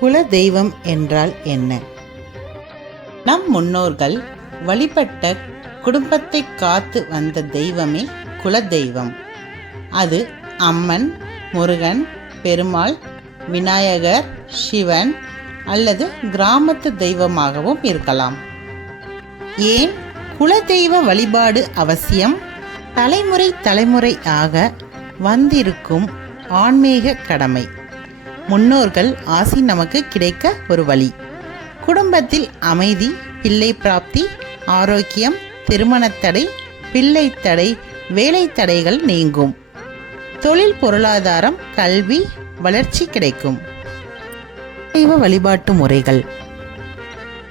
குல தெய்வம் என்றால் என்ன? நம் முன்னோர்கள் வழிபட்ட குடும்பத்தை காத்து வந்த தெய்வமே குல தெய்வம் அது அம்மன் முருகன் பெருமாள் விநாயகர் சிவன் அல்லது கிராமத்து தெய்வமாகவும் இருக்கலாம். ஏன்? குலதெய்வ வழிபாடு அவசியம். தலைமுறை தலைமுறையாக வந்திருக்கும் ஆன்மீக கடமை. முன்னோர்கள் ஆசி நமக்கு கிடைக்க ஒரு வழி. குடும்பத்தில் அமைதி பிள்ளை பிராப்தி ஆரோக்கியம் திருமணத்தடை பிள்ளை தடை வேலை தடைகள் நீங்கும். தொழில் பொருளாதாரம் கல்வி வளர்ச்சி கிடைக்கும். தெய்வ வழிபாட்டு முறைகள்.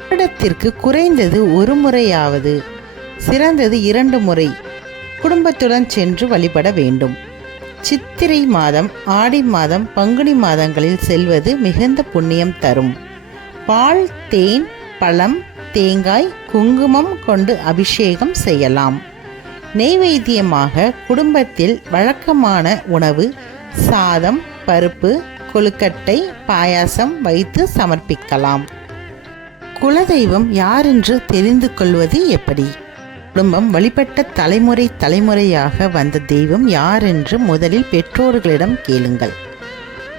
வருடத்திற்கு குறைந்தது ஒரு முறையாவது சிறந்தது இரண்டு முறை குடும்பத்துடன் சென்று வழிபட வேண்டும். சித்திரை மாதம் ஆடி மாதம் பங்குனி மாதங்களில் செல்வது மிகுந்த புண்ணியம் தரும். பால் தேன் பழம் தேங்காய் குங்குமம் கொண்டு அபிஷேகம் செய்யலாம். நெய்வேத்தியமாக குடும்பத்தில் வழக்கமான உணவு சாதம் பருப்பு கொழுக்கட்டை பாயாசம் வைத்து சமர்ப்பிக்கலாம். குலதெய்வம் யாரென்று தெரிந்து கொள்வது எப்படி? குடும்பம் வழிபட்ட தலைமுறை தலைமுறையாக வந்த தெய்வம் யாரென்று முதலில் பெற்றோர்களிடம் கேளுங்கள்.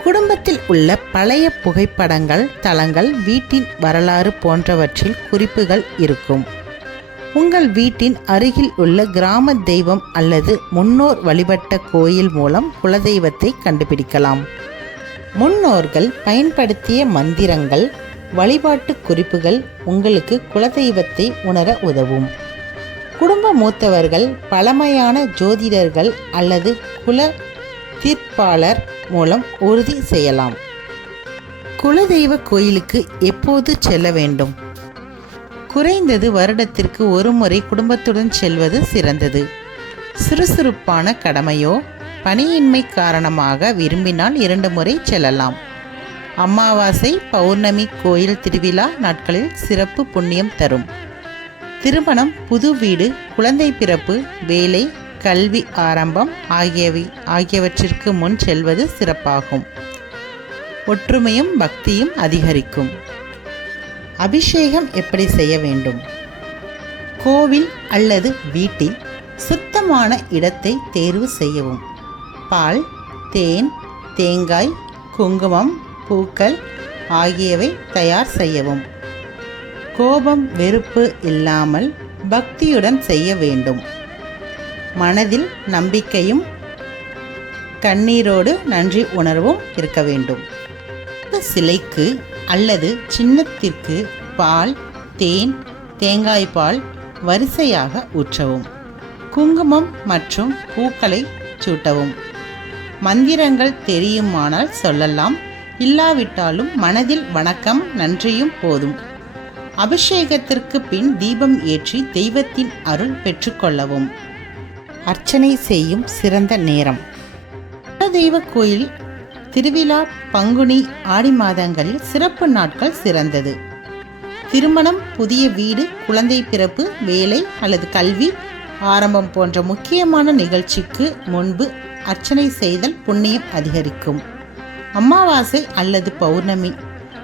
குடும்பத்தில் உள்ள பழைய புகைப்படங்கள் தளங்கள் வீட்டின் வரலாறு போன்றவற்றில் குறிப்புகள் இருக்கும். உங்கள் வீட்டின் அருகில் உள்ள கிராம தெய்வம் அல்லது முன்னோர் வழிபட்ட கோயில் மூலம் குலதெய்வத்தை கண்டுபிடிக்கலாம். முன்னோர்கள் பயன்படுத்திய மந்திரங்கள் வழிபாட்டு குறிப்புகள் உங்களுக்கு குலதெய்வத்தை உணர உதவும். குடும்ப மூத்தவர்கள் பழமையான ஜோதிடர்கள் அல்லது குல தீர்ப்பாளர் மூலம் உறுதி செய்யலாம். குலதெய்வ கோயிலுக்கு எப்போது செல்ல வேண்டும்? குறைந்தது வருடத்திற்கு ஒரு முறை குடும்பத்துடன் செல்வது சிறந்தது. சுறுசுறுப்பான கடமையோ பணியின்மை காரணமாக விரும்பினால் இரண்டு முறை செல்லலாம். அமாவாசை பௌர்ணமி கோயில் திருவிழா நாட்களில் சிறப்பு புண்ணியம் தரும். திருமணம் புது வீடு குழந்தை பிறப்பு வேலை கல்வி ஆரம்பம் ஆகியவை ஆகியவற்றிற்கு முன் செல்வது சிறப்பாகும். ஒற்றுமையும் பக்தியும் அதிகரிக்கும். அபிஷேகம் எப்படி செய்ய வேண்டும்? கோவில் அல்லது வீட்டில் சுத்தமான இடத்தை தேர்வு செய்யவும். பால் தேன் தேங்காய் குங்குமம் பூக்கள் ஆகியவை தயார் செய்யவும். கோபம் வெறுப்பு இல்லாமல் பக்தியுடன் செய்ய வேண்டும். மனதில் நம்பிக்கையும் கண்ணீரோடு நன்றி உணர்வும் இருக்க வேண்டும். சிலைக்கு அல்லது சின்னத்திற்கு பால் தேன் தேங்காய் பால் வரிசையாக ஊற்றவும். குங்குமம் மற்றும் பூக்களை சூட்டவும். மந்திரங்கள் தெரியுமானால் சொல்லலாம். இல்லாவிட்டாலும் மனதில் வணக்கம் நன்றியும் போதும். அபிஷேகத்திற்கு பின் தீபம் ஏற்றி தெய்வத்தின் அருள் பெற்றுக்கொள்ளவும். அர்ச்சனை செய்யும் சிறந்த நேரம். குலதெய்வ கோயில் திருவிழா பங்குனி ஆடி மாதங்களில் சிறப்பு நாட்கள் சிறந்தது. திருமணம் புதிய வீடு குழந்தை பிறப்பு வேலை அல்லது கல்வி ஆரம்பம் போன்ற முக்கியமான நிகழ்ச்சிக்கு முன்பு அர்ச்சனை செய்தல் புண்ணியம் அதிகரிக்கும். அமாவாசை அல்லது பௌர்ணமி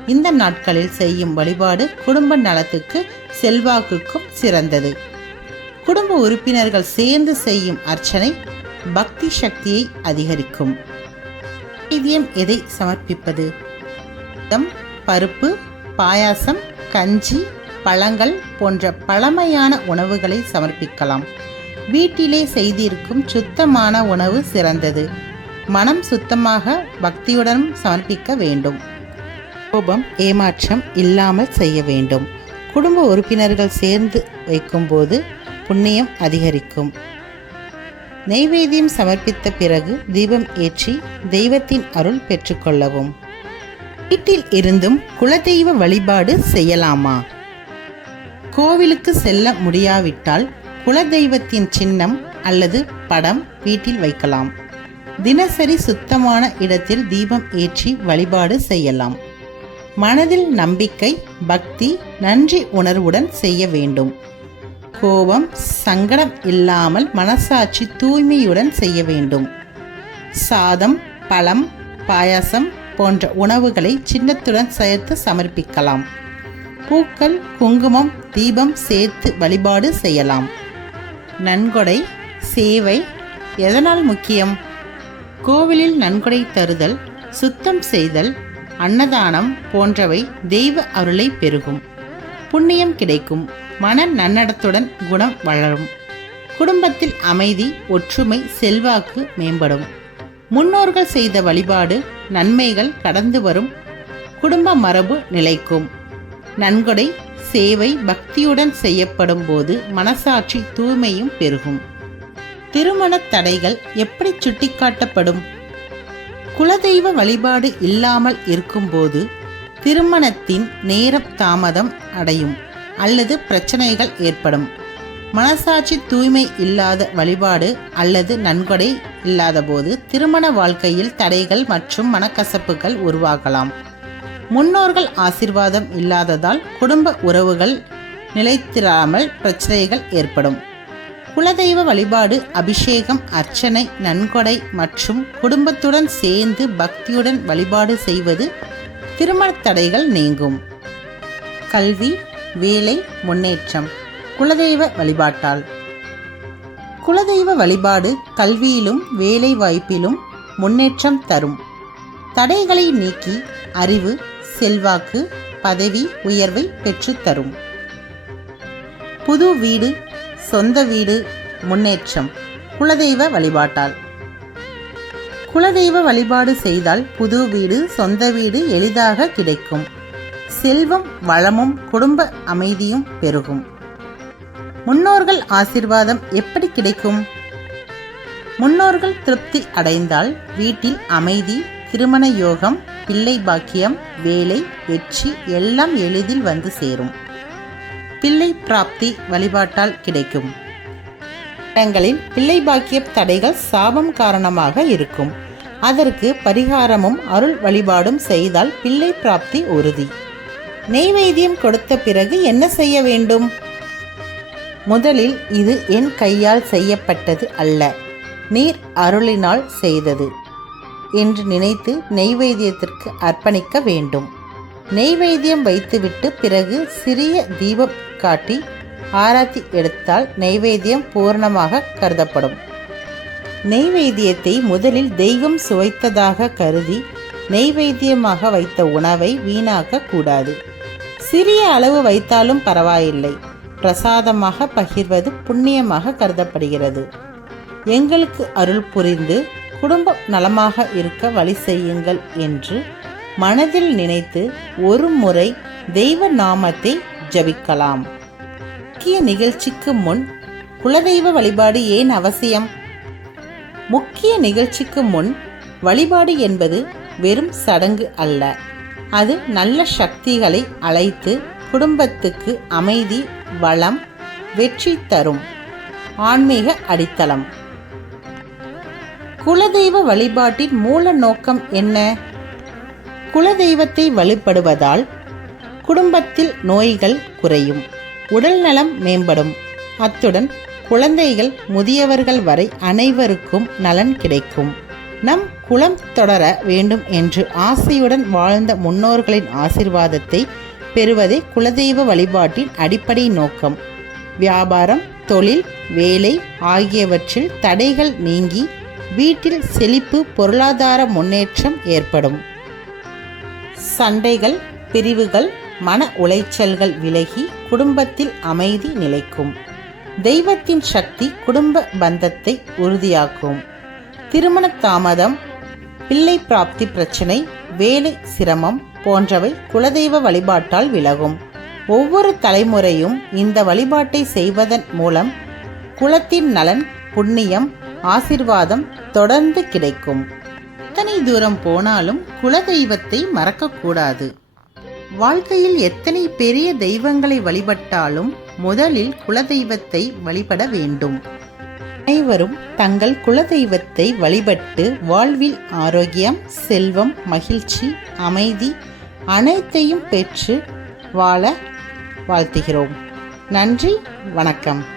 இந்த நாட்களில் செய்யும் வழிபாடு குடும்ப நலத்துக்கு செல்வாக்குக்கும் சிறந்தது. குடும்ப உறுப்பினர்கள் சேர்ந்து செய்யும் அர்ச்சனை பக்தி சக்தியை அதிகரிக்கும். நைவேத்தியம் எதை சமர்ப்பிப்பது? தம் பருப்பு பாயாசம் கஞ்சி பழங்கள் போன்ற பழமையான உணவுகளை சமர்ப்பிக்கலாம். வீட்டிலே செய்திருக்கும் சுத்தமான உணவு சிறந்தது. மனம் சுத்தமாக பக்தியுடன் சமர்ப்பிக்க வேண்டும். கோபம் ஏமாற்றம் இல்லாமல் செய்ய வேண்டும். குடும்ப உறுப்பினர்கள் சேர்ந்து வைக்கும்போது புண்ணியம் அதிகரிக்கும். நெய்வேத்தியம் சமர்ப்பித்த பிறகு தீபம் ஏற்றி தெய்வத்தின் அருள் பெற்றுக்கொள்ளவும். வீட்டில் இருந்தும் குலதெய்வ வழிபாடு செய்யலாமா? கோவிலுக்கு செல்ல முடியாவிட்டால் குலதெய்வத்தின் சின்னம் அல்லது படம் வீட்டில் வைக்கலாம். தினசரி சுத்தமான இடத்தில் தீபம் ஏற்றி வழிபாடு செய்யலாம். மனதில் நம்பிக்கை பக்தி நன்றி உணர்வுடன் செய்ய வேண்டும். கோபம் சங்கடம் இல்லாமல் மனசாட்சி தூய்மையுடன் செய்ய வேண்டும். சாதம் பழம் பாயாசம் போன்ற உணவுகளை சின்னத்துடன் சேர்த்து சமர்ப்பிக்கலாம். பூக்கள் குங்குமம் தீபம் சேர்த்து வழிபாடு செய்யலாம். நன்கொடை சேவை எதனால் முக்கியம்? கோவிலில் நன்கொடை தருதல் சுத்தம் செய்தல் அன்னதானம் போன்றவை தெய்வ அருளை பெருகும். புண்ணியம் கிடைக்கும். மன நன்னடத்துடன் குணம் வளரும். குடும்பத்தில் அமைதி ஒற்றுமை செல்வாக்கு மேம்படும். முன்னோர்கள் செய்த வழிபாடு நன்மைகள் கடந்து வரும். குடும்ப மரபு நிலைக்கும். நன்கொடை சேவை பக்தியுடன் செய்யப்படும் போது மனசாட்சி தூய்மையும் பெருகும். திருமண தடைகள் எப்படி சுட்டிக்காட்டப்படும்? குலதெய்வ வழிபாடு இல்லாமல் இருக்கும்போது திருமணத்தின் நேர தாமதம் அடையும் அல்லது பிரச்சனைகள் ஏற்படும். மனசாட்சி தூய்மை இல்லாத வழிபாடு அல்லது நன்கொடை இல்லாத போது திருமண வாழ்க்கையில் தடைகள் மற்றும் மனக்கசப்புகள் உருவாகலாம். முன்னோர்கள் ஆசிர்வாதம் இல்லாததால் குடும்ப உறவுகள் நிலைத்திராமல் பிரச்சனைகள் ஏற்படும். குலதெய்வ வழிபாடு அபிஷேகம் அர்ச்சனை நன்கொடை மற்றும் குடும்பத்துடன் சேர்ந்து பக்தியுடன் வழிபாடு செய்வது திருமண தடைகள் நீங்கும். கல்வி வேலை முன்னேற்றம் குலதெய்வ வழிபாட்டால். குலதெய்வ வழிபாடு கல்வியிலும் வேலை வாய்ப்பிலும் முன்னேற்றம் தரும். தடைகளை நீக்கி அறிவு செல்வாக்கு பதவி உயர்வை பெற்றுத்தரும் புது வீடு சொந்த வீடு முன்னேற்றம். குலதெய்வ வழிபாட்டால். குலதெய்வ வழிபாடு செய்தால் புது வீடு சொந்த வீடு எளிதாக கிடைக்கும். செல்வம் வளமும் குடும்ப அமைதியும் பெருகும். முன்னோர்கள் ஆசிர்வாதம் எப்படி கிடைக்கும்? முன்னோர்கள் திருப்தி அடைந்தால் வீட்டில் அமைதி திருமண யோகம் பிள்ளை பாக்கியம் வேலை வெற்றி எல்லாம் எளிதில் வந்து சேரும். பிள்ளை பிராப்தி வழிபாட்டால் கிடைக்கும். இடங்களில் பிள்ளை பாக்கிய தடைகள் சாபம் காரணமாக இருக்கும். அதற்கு பரிகாரமும் அருள் வழிபாடும் செய்தால் பிள்ளை பிராப்தி உறுதி. நெய்வேத்தியம் கொடுத்த பிறகு என்ன செய்ய வேண்டும்? முதலில் இது என் கையால் செய்யப்பட்டது அல்ல. நீர் அருளினால் செய்தது என்று நினைத்து நெய்வேத்தியத்திற்கு அர்ப்பணிக்க வேண்டும். நெய்வேத்தியம் வைத்துவிட்டு பிறகு சிறிய தீபம் காட்டி ஆராத்தி எடுத்தால் நெய்வேத்தியம் பூர்ணமாக கருதப்படும். நெய்வேத்தியத்தை முதலில் தெய்வம் சுவைத்ததாக கருதி நெய்வேத்தியமாக வைத்த உணவை வீணாக்க கூடாது. சிறிய அளவு வைத்தாலும் பரவாயில்லை. பிரசாதமாக பகிர்வது புண்ணியமாக கருதப்படுகிறது. எங்களுக்கு அருள் புரிந்து குடும்பம் நலமாக இருக்க வழி செய்யுங்கள் என்று மனதில் நினைத்து ஒரு முறை தெய்வ நாமத்தை ஜபிக்கலாம். முக்கிய நிகழ்ச்சிக்கு முன் குலதெய்வ வழிபாடு ஏன் அவசியம்? முக்கிய நிகழ்ச்சிக்கு முன் வழிபாடு என்பது வெறும் சடங்கு அல்ல. அது நல்ல சக்திகளை அழைத்து குடும்பத்துக்கு அமைதி வளம் வெற்றி தரும். ஆன்மீக அடித்தளம். குலதெய்வ வழிபாட்டின் மூல நோக்கம் என்ன? குலதெய்வத்தை வழிபடுவதால் குடும்பத்தில் நோய்கள் குறையும். உடல் நலம் மேம்படும். அத்துடன் குழந்தைகள் முதியவர்கள் வரை அனைவருக்கும் நலன் கிடைக்கும். நம் குலம் தொடர வேண்டும் என்று ஆசையுடன் வாழ்ந்த முன்னோர்களின் ஆசிர்வாதத்தை பெறுவதே குலதெய்வ வழிபாட்டின் அடிப்படை நோக்கம். வியாபாரம் தொழில் வேலை ஆகியவற்றில் தடைகள் நீங்கி வீட்டில் செழிப்பு பொருளாதார முன்னேற்றம் ஏற்படும். சண்டைகள் பிரிவுகள் மன உளைச்சல்கள் விலகி குடும்பத்தில் அமைதி நிலைக்கும். தெய்வத்தின் சக்தி குடும்ப பந்தத்தை உறுதியாக்கும். திருமண தாமதம் பிள்ளை பிராப்தி பிரச்சனை வேலை சிரமம் போன்றவை குலதெய்வ வழிபாட்டால் விலகும். ஒவ்வொரு தலைமுறையும் இந்த வழிபாட்டை செய்வதன் மூலம் குலத்தின் நலன் புண்ணியம் ஆசிர்வாதம் தொடர்ந்து கிடைக்கும். எத்தனை தூரம் போனாலும் குலதெய்வத்தை மறக்கக்கூடாது. வாழ்க்கையில் எத்தனை பெரிய தெய்வங்களை வழிபட்டாலும் முதலில் குலதெய்வத்தை வழிபட வேண்டும். அனைவரும் தங்கள் குலதெய்வத்தை வழிபட்டு வாழ்வில் ஆரோக்கியம் செல்வம் மகிழ்ச்சி அமைதி அனைத்தையும் பெற்று வாழ வாழ்த்துகிறோம். நன்றி வணக்கம்.